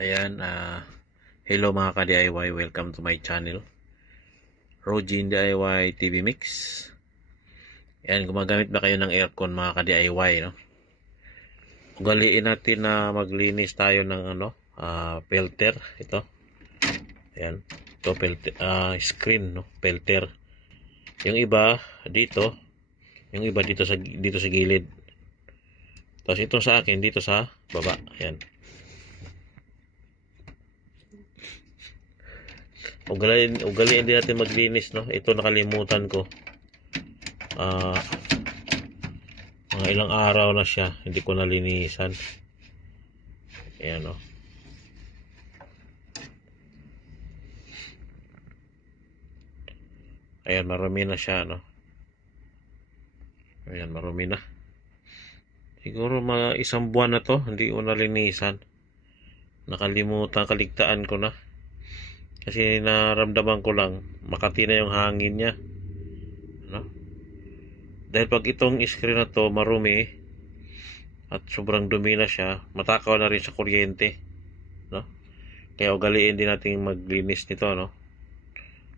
Ayan, hello mga ka-DIY, welcome to my channel, Rogin DIY TV Mix. Ayan, gumagamit ba kayo ng aircon mga ka-DIY, no? Ugaliin natin na maglinis tayo ng filter, ito. Ayan, ito filter, screen, no? Filter. Yung iba dito, dito sa gilid. Tapos ito sa akin dito sa baba, ayan. Ugaliin din natin maglinis, no? Ito nakalimutan ko. Mga ilang araw na siya, hindi ko nalinisan. Ayan, no? Ayan, marumi na siya, no? Ayan, marumi na. Siguro mga isang buwan na to, hindi ko nalinisan. Nakalimutan, kaligtaan ko na. Kasi naramdaman ko lang, makati na yung hangin niya. No? Dahil pag itong screen na to marumi at sobrang dumi na siya, matakaw na rin sa kuryente. No? Kaya ugaliin din natin maglinis nito. No?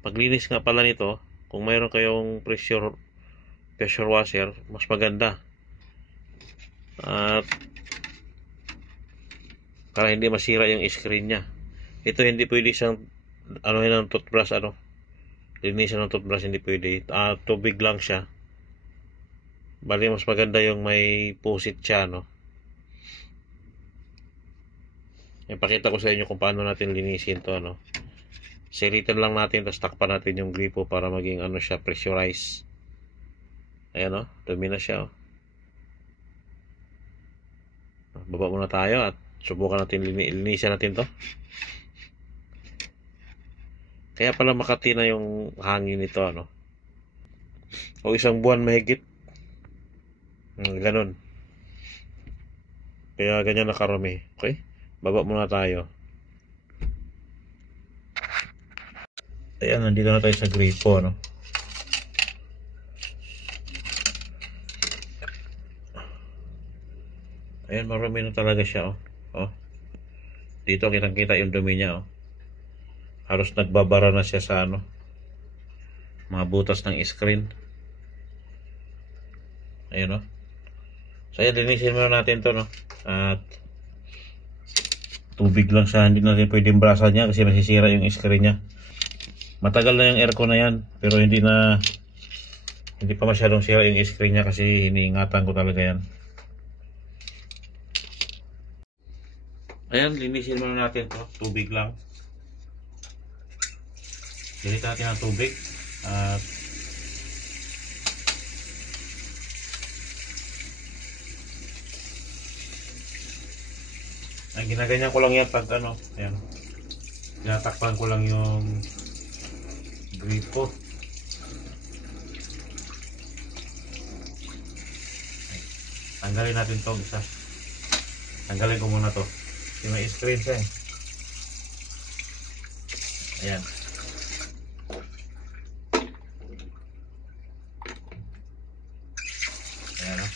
Paglinis nga pala nito, kung mayroon kayong pressure washer, mas maganda. At para hindi masira yung screen niya. Ito hindi pwede siyang ng toothbrush, linisan ng toothbrush, hindi pwede. Tubig lang siya. Bali mas maganda yung may pusit siya, no? Ipakita ko sa inyo kung paano natin linisin to, no? Silitan lang natin, tapos takpan natin yung gripo para maging siya, pressurize. Ayan, no? Dumi na siya, oh. Baba muna tayo at subukan natin linisan natin to. Kaya pala makati na yung hangin nito, ano? O isang buwan mahigit. Ganun. Kaya ganyan nakarami. Okay? Baba muna tayo. Ayan, nandito na tayo sa gripo, no? Ayan, marami na talaga siya, oh. Oh. Dito kitang-kita yung dumi niya, oh. Halos nagbabara na siya sa mga butas ng screen. Ayan, oh. So ayan, linisin muna natin to, no? At tubig lang siya, hindi natin pwedeng brasan niya kasi masisira yung screen niya. Matagal na yung aircon na yan, pero hindi pa masyadong sira yung screen niya kasi iniingatan ko talaga yan. Ayan, linisin muna natin to, tubig lang. Galit natin ang tubig at ginaganyan ko lang yan pag ayan, tinatakpan ko lang yung gripo. Tanggalin natin to isa. Tanggalin ko muna to kasi may screen siya, eh. Ayan. Ayan, oh.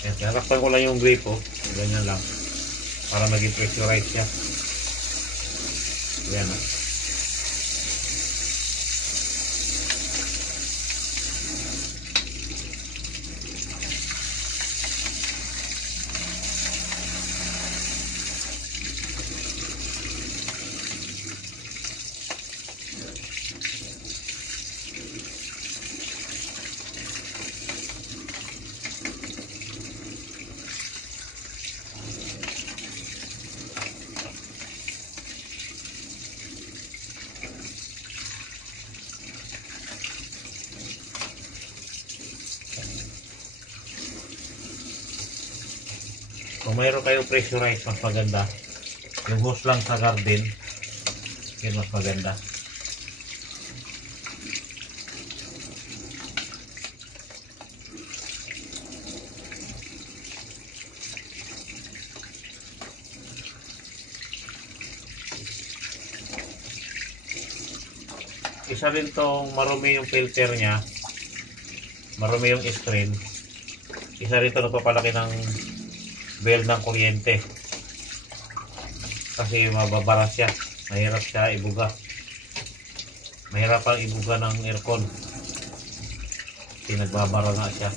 Ayan, tinakpan ko lang yung gripo, ganyan lang para maging pressurize siya. Ayan, oh. Kung mayroon kayong pressurize, mas maganda. Yung hose lang sa garden, yun mas maganda. Isa rin tong marumi yung filter niya. marumi yung screen, isa rito nagpapalaki ng bell ng kuryente. Kasi mababara siya. Mahirap siya ibuga. Mahirap ang ibuga ng aircon. Kasi nagbabara nga siya.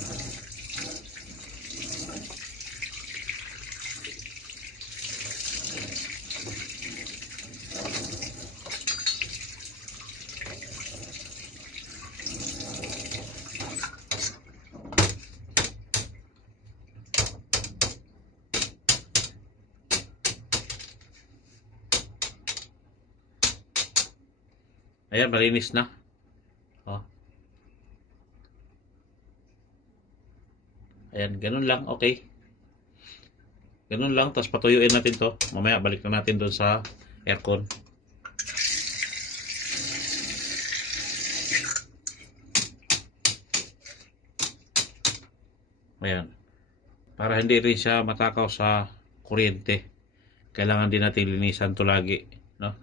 Ayan, malinis na. Oh. Ayan, ganun lang. Okay. Ganun lang. Tapos patuyuin natin to. Mamaya balik na natin doon sa aircon. Ayan. Para hindi rin siya matakaw sa kuryente. Kailangan din natin linisan to lagi. No?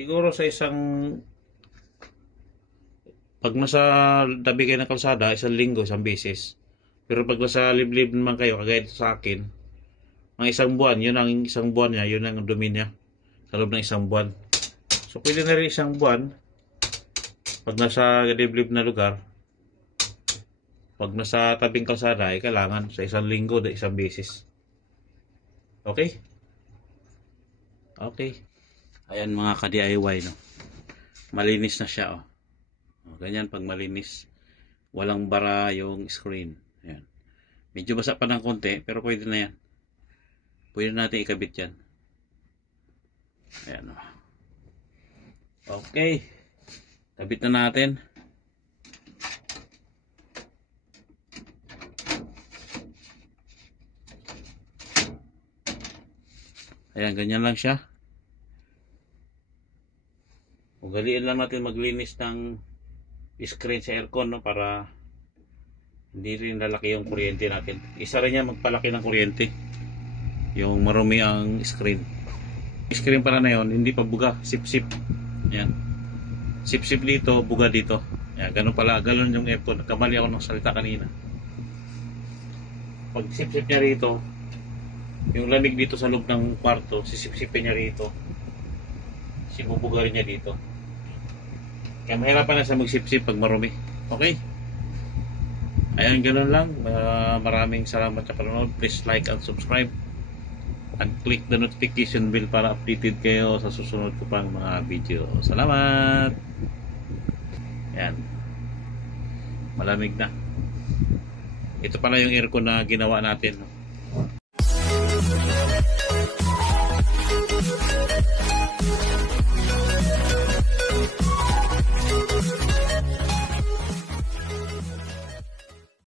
Siguro sa pag nasa tabi kayo ng kalsada, isang linggo, isang beses. Pero pag nasa liblib naman kayo, kagaya ito sa akin, ang isang buwan, yun ang isang buwan niya, yun ang dumi niya sa loob ng isang buwan. So pwede na rin isang buwan, pag nasa liblib na lugar, pag nasa tabing kalsada, ay kailangan sa isang linggo, isang beses. Okay? Okay. Ayan mga ka-DIY, no? Malinis na siya, oh. Ganyan pag malinis. Walang bara yung screen. Ayan. Medyo basa pa ng konti, pero pwede na yan. Pwede natin ikabit yan. Ayan, oh. Okay. Kabit na natin. Ayan, ganyan lang siya. Ugaliin lang natin maglinis ng screen sa aircon, no, para hindi rin lalaki yung kuryente natin. Isa rin yan magpalaki ng kuryente, yung marumi ang screen. Screen pala na yun, hindi pa buga, sip-sip. Ayan. Sip-sip dito, buga dito. Ayan, ganun pala, galon yung aircon. Nagkamali ako ng salita kanina. Pag sip-sip niya rito, yung lamig dito sa loob ng kwarto, sisip-sipin niya rito. Sibubuga rin niya dito. Kaya mahirapan na siya magsip-sip pag marumi. Okay? Ayan, ganoon lang. Maraming salamat sa panonood. Please like and subscribe. And click the notification bell para updated kayo sa susunod ko pang mga video. Salamat! Ayan. Malamig na. Ito pala yung aircon na ginawa natin.